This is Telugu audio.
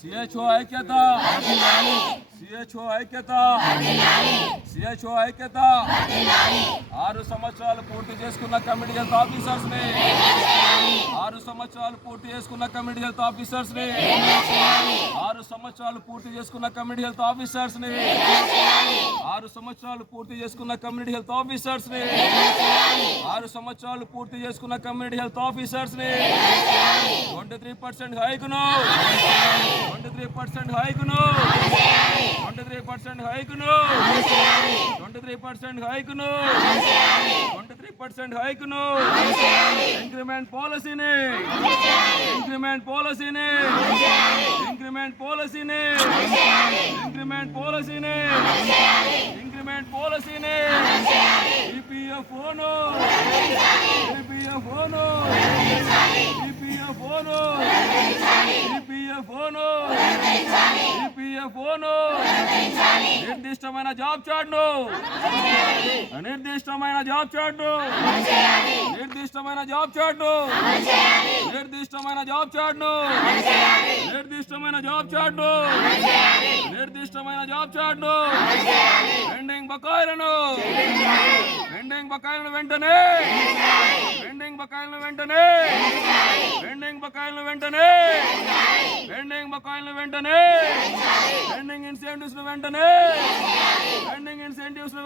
సిహెచ్ఓ ఐక్యత, సిహెచ్ఓ ఐక్యత, సిహెచ్ఓ ఐక్యత. 6 సంవత్సరాలు పూర్తి చేసుకున్న కమిటీ హెల్త్ ఆఫీసర్స్ ని, 6 సంవత్సరాలు పూర్తి చేసుకున్న కమిటీ హెల్త్ ఆఫీసర్స్ ని, 6 సంవత్సరాలు పూర్తి చేసుకున్న కమిటీ హెల్త్ ఆఫీసర్స్ ని, 6 సంవత్సరాలు పూర్తి చేసుకున్న కమ్యూనిటీ హెల్త్ ఆఫీసర్స్ ని, 6 సంవత్సరాలు పూర్తి చేసుకున్న కమ్యూనిటీ హెల్త్ ఆఫీసర్స్ ని 23% హైకును, 23% హైకును, 23% హైకును, 23% హైకును, 23% హైకును. ఇంక్రిమెంట్ పాలసీని, ఇంక్రిమెంట్ పాలసీని, ఇంక్రిమెంట్ పాలసీని, ఇంక్రిమెంట్ పాలసీని, ఇంక్రిమెంట్ పాలసీని. ఈపీఎఫ్ఓను, ఈపీఎఫ్ఓను, ఈపీఎఫ్ఓను, ఈపీఎఫ్ఓను, ఈపీఎఫ్ఓను. నిర్దిష్టమైన జాబ్ చార్ట్ను, నిర్దిష్టమైన జాబ్ చార్ట్ను, నిర్దిష్టమైన జాబ్ చార్ట్ను, నిర్దిష్టమైన జాబ్ చార్ట్ను, నిర్దిష్టమైన జాబ్ చార్ట్ను, నిర్దిష్టమైన జాబ్ చార్ట్ను. పెండింగ్ బకాయిలను, పెండింగ్ బకాయిలను వెంటనే, పెండింగ్ బకాయిలను వెంటనే, పెండింగ్ బకాయిలను వెంటనే, పెండింగ్ బకాయిలను వెంటనే, పెండింగ్ ఇన్సెంటివ్స్ వెంటనే, పెండింగ్ ఇన్సెంటివ్స్